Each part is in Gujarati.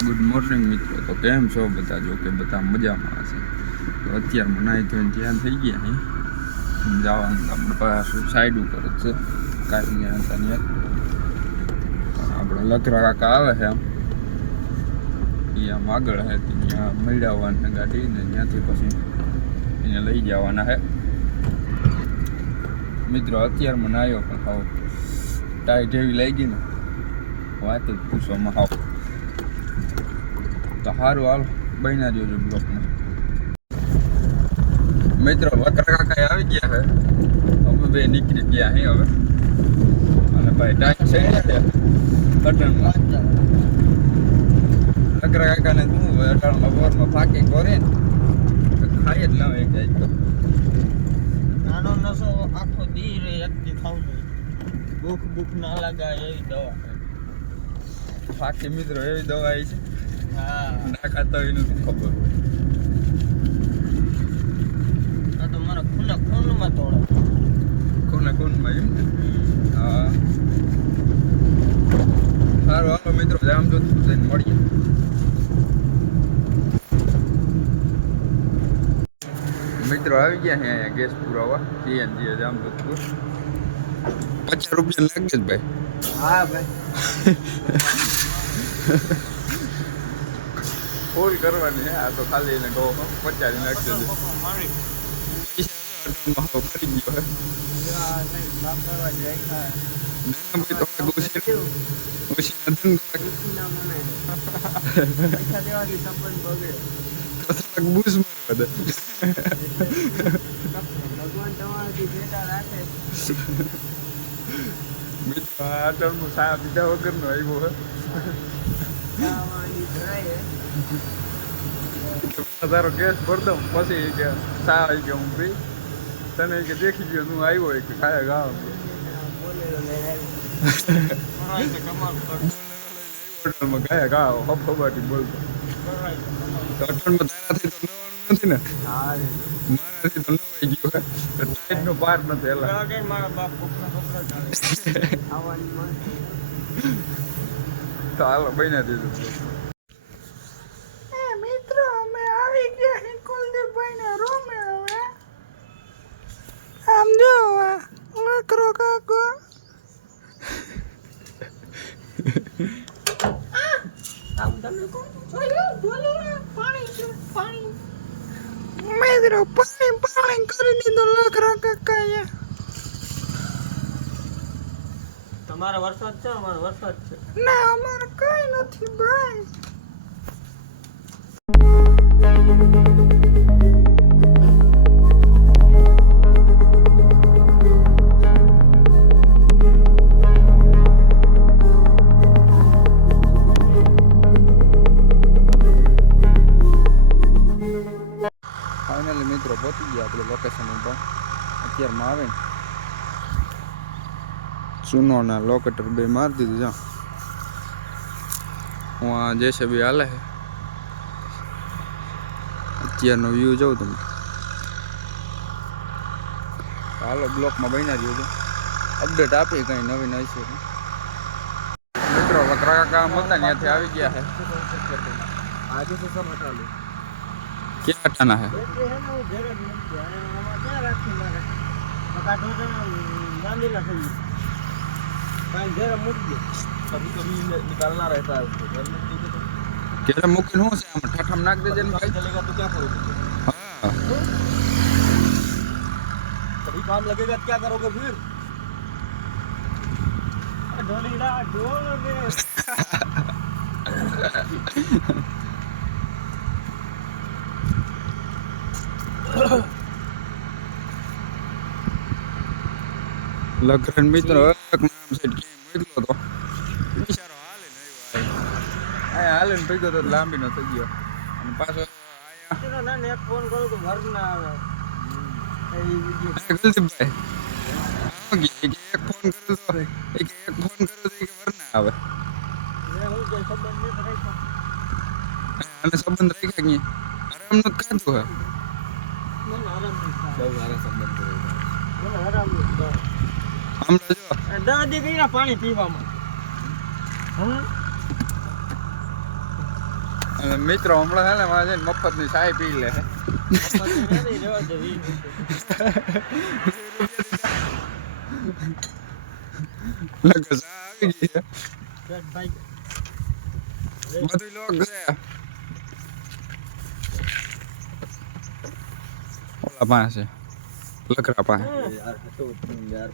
ગુડ મોર્નિંગ મિત્રો. તો કેમ છો બધા? જો કે બધા મજામાં હશે. તો અત્યારમાં નાહી ધોઈને ધ્યાન થઈ ગયા અહીં જવાનું આપણે પાછું સાઈડ ઉપર જ છે કાંઈ ત્યાં હતા ત્યાં આપણે લખરા કાકા આવે છે આમ એ આમ આગળ છે ત્યાં મળાવવાને ગાડીને ત્યાંથી પછી એને લઈ જવાના છે મિત્રો. અત્યારમાં નાહ્યો પણ હાવ ટાઈટ એવી લાગી ને વાત જ પૂછવામાં હાવ. તો સારું હાલ બન્યા જોજો બ્લોકમાં. મિત્રો લકરા કાકા આવી ગયા છે, અમે બે નીકળી ગયા અહીં હવે. અને ભાઈ ટાઈમ છે અટણમાં લકરા કાકાને શું અટણમાં બોરમાં ફાંકી કરે ને ખાઈ જ લાવે જાય તો નાનો નસો આખો દી રે એકથી ખાવું ભૂખ ના લાગાય એવી દવા ફાંકી મિત્રો એવી દવા આવી છે. હા ના ખાતો એનું શું ખબર હોય. આ તો મારા ખૂનમાં તોડે ખૂનમાં એમ ને. હા સારું હાલો મિત્રો જામ જોધપુર જઈને મળીએ. મિત્રો આવી ગયા છે અહીંયા ગેસ પુરાવા સીએનજી જામ જોધપુર. 50 રૂપિયા લાગે જ ભાઈ. હા ભાઈ ફૂલ કરવાની હે. આ તો ખાલી એને કહો 50 નાખજો. કરી ગયો હે ના ભાઈ તો ઉસીના ધંધો બૂસ મારવા દે. મિત્રો આ ટર્મ સા બીજા વગરનો આવ્યો હે. તારો ગેસ ભર દઉં પછી કે સા આવી ગયો હું ભાઈ તને કે દેખી ગયો હું આવ્યો કે ખાયા ગાવ હોટલમાં ગયા ગાવ હબાટી બોલતો હોટલમાં તારાથી તો નવાનું નથી ને. મારાથી તો નવાઈ ગયું હે ટાઈટ નો પાર નથી એલા. તો હાલો બન્યા દીધું. મિત્રો અમે આવી ગયા કુલદીપભાઈ ને રૂમે. હવે આમ જો લકરો કાકો આમ તમે કોણ બોલો પાણી છે પાણી. મિત્રો પાણી કરી દીધું લકરા કાકાએ. તમારા વરસાદ છે અમારો વરસાદ છે ના અમારે કઈ નથી ભાઈ. ફાઇનલી મિત્રો પહોંચી ગયા આપણે લોકેશન ઉપર. અત્યારમાં આવે ને ચૂનોના લોકેટર બે મારી દીધું જા. હું આ જેસીબી હાલે છે. અત્યારનો વ્યૂ જોઉં તમે. હાલો બ્લોકમાં બન્યા રહ્યો છે. અપડેટ આપી કંઈ નવીન આવી છે મિત્રો. લકરા કાકા હતા ત્યાંથી આવી ગયા છે. आगे से सब हटा लो क्या हटाना है? निकालना रहता है उसको क्या मुमकिन हो से हम ठाठम नाक दे देन भाई चलेगा तो क्या करोगे? हाँ कभी काम लगेगा क्या करोगे फिर? ढोलीड़ा ढोल લખન મિત્ર એક નામ છે કે મોકલો તો બિચારો હાલે ન આવ્યો. આ હાલે ને પૈકો તો લાંબી ન થઈ ગયો અને પાછો આયા ના ને એક ફોન કરું તો ઘર ના આવે. ગલતીભાઈ એક ફોન કરો તો એક ફોન કરો તો એક વર ના આવે. અને સંબંધ રાખ્યા કે આરામ નો કાઢો હે. દાદી ગઈ પાણી પીવામાં અને મિત્રો હમણાં છે ને મારે છે ને મફતની ચાય પી લે લગા ચા આવી ગઈ છે બધું લોક છે ઓલા પાસે લકડા પાસે यार हटो तुम यार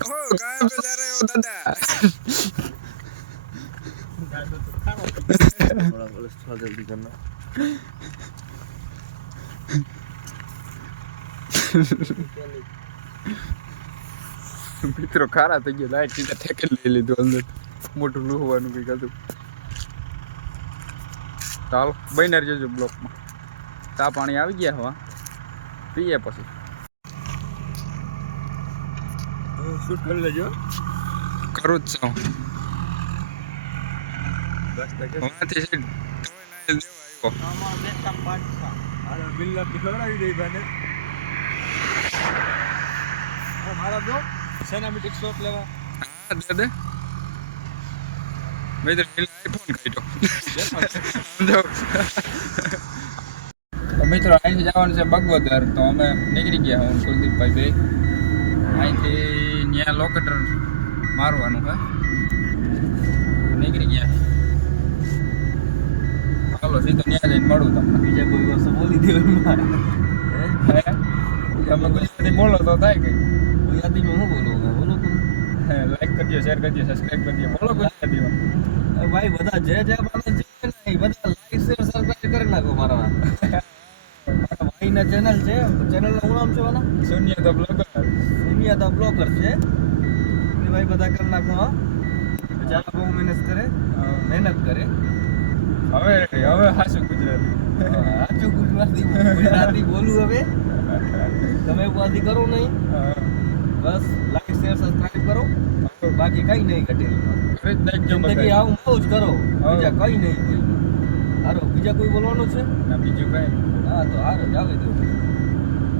ઓ કાય पे जा रहे हो दादा थोड़ा कोलेस्ट्रॉल जल्दी करना મિત્રો ખારા થઈ ગયો લાઈટ સીધા ઠેકે લઈ લીધું અંદર મોટું લોહવાનું કંઈક હતું ચાલો બન્યા રહેજો બ્લોકમાં ચા પાણી આવી ગયા હવા પીએ પછી शूट कर लेजो કરું જ છું बस तक વાંથી છે ધોઈને દેવા આવ્યો आमा बेटा पांचा अरे बिल्ला दिखवरावी दे बने हमारा दो सिनेमैटिक शॉट लेवा હા દે દે મેં તો આઈફોન કાઢ્યો તો મિત્રો અહીંથી જવાનું છે બગવદર તો અમે નીકળી ગયા હું કુલદીપભાઈ બે અહીંથી ત્યાં લોકેટર મારવાનું હે નીકળી ગયા ચાલો સીધું ત્યાં જઈને મળું તમને બીજા કોઈ વસ્તુ બોલી દેવામાં તમે ગુજરાતી બોલો તો થાય કઈ ગુજરાતીમાં હું બોલું બોલો તું લાઈક કરજો શેર કરજો સબસ્ક્રાઇબ કરજો બોલો ગુજરાતીમાં ભાઈ બધા જે માણસ છે ને બધા લાઈક શેર સબસ્ક્રાઇબ કરી નાખો મારા ભાઈના ચેનલ છે ચેનલ નું નામ છે વાલા શૂન્ય તો બ્લોગર દુનિયા બ્લોગર છે એ ભાઈ બધા કરી નાખો હા બિચારા બહુ મહેનત કરે હવે હાસું ગુજરાતી સાચું ગુજરાતી બોલું હવે તમે ઉપાધિ કરો નહીં બસ લાઈક શેર સબસ્ક્રાઇબ કરો બાકી કઈ નહીં ઘટે જિંદગી આવું મોજ કરો બીજા કઈ નહીં કોઈ હારો બીજા કોઈ બોલવાનું છે ના બીજું કઈ હા તો હારો જાવે દો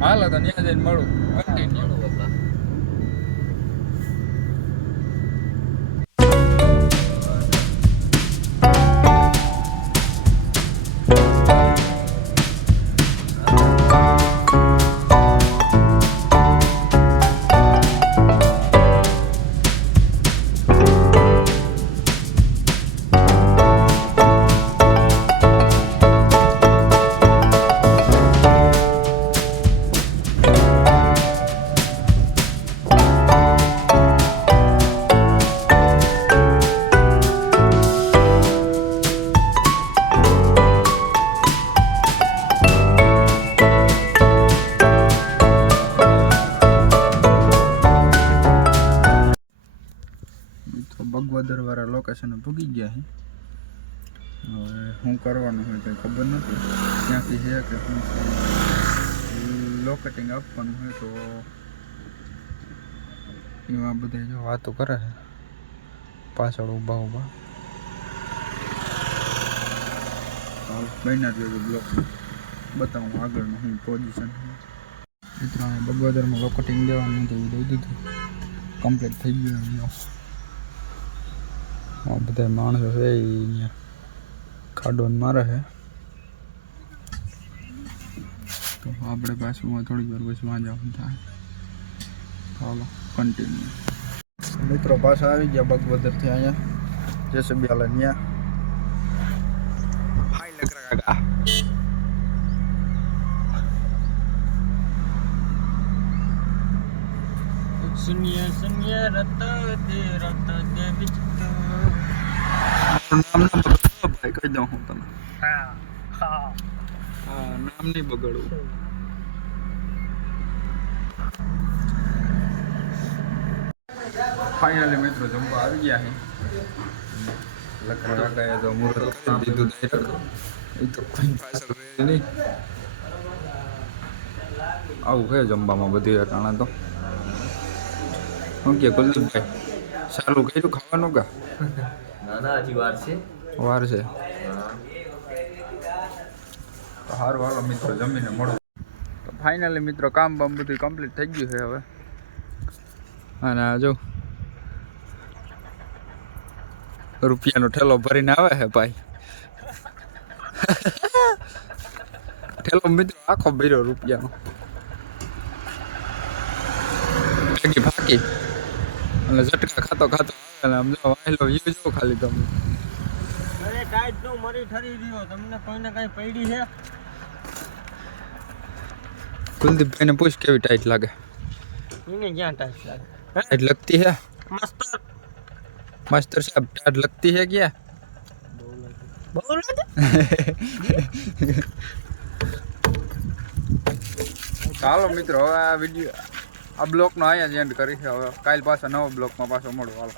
હાલો તો ત્યાં જઈને મળું કન્ટિન્યુ બગવદર વાળા લોકેશન પૂગી ગયા છે હવે શું કરવાનું હોય કંઈ ખબર નથી ક્યાંથી છે કે શું લોકેટિંગ આપવાનું હોય તો એવા બધા જો વાતો કરે છે પાછળ ઊભા બન્યા જો બ્લોક બતાવું આગળનું શું પોઝિશન મિત્રો બગવદરમાં લોકેટિંગ દેવાનું તો દઈ દીધું કમ્પ્લીટ થઈ ગયું બધા માણસો છે અહીંયા ખાડોન મારે છે તો આપણે પાછું થોડીક વાર પછી વાં જવાનું થાય ચાલો કન્ટિન્યુ મિત્રો પાછા આવી ગયા બગવદરથી અહીંયા જેસીબી હાલે ત્યાં હાઈ લગ રહા સુનિયા રત દે વિચ નામ ના બગડો ભાઈ કહી દઉં હું તમે હા નામ નહીં બગડવું ફાઇનલી મિત્રો જમવા આવી ગયા છે લખવા ગયા તો મુહૂર્ત કરી દીધું ડાયરેક્ટ એ તો કોઈ પાછળ રહે નહીં આવું છે જમવામાં બધી અટાણા તો શું કે કુલદીપભાઈ સારું કર્યું ખાવાનું કા ના હજી વાર છે તો સારું હાલો મિત્રો જમીને મળો તો ફાઇનલી મિત્રો કામ બામ બધું કમ્પ્લીટ થઈ ગયું છે હવે અને આ જો રૂપિયાનો ઠેલો ભરીને આવે છે ભાઈ ઠેલો મિત્રો આખો ભર્યો રૂપિયાનો ફાકી અને ઝટકા ખાતો ખાતો અને આમ જો વાયલો વ્યૂ જો ખાલી તમે અરે ટાઈટ તો મરી ઠરી રહ્યો તમને કોઈને કઈ પડી છે કુલદીપભાઈને પૂછ કેવી ટાઈટ લાગે એને ક્યાં ટાઈટ લાગે ટાઈટ लगती है મસ્ત मास्टर साहब टाइट लगती है क्या બહુ લાગે ચાલો મિત્રો હવે આ વિડીયો આ બ્લોકનો અહીંયા જ એન્ડ કરી છે હવે કાલ પાછા નવો બ્લોકમાં પાછો મળો હાલો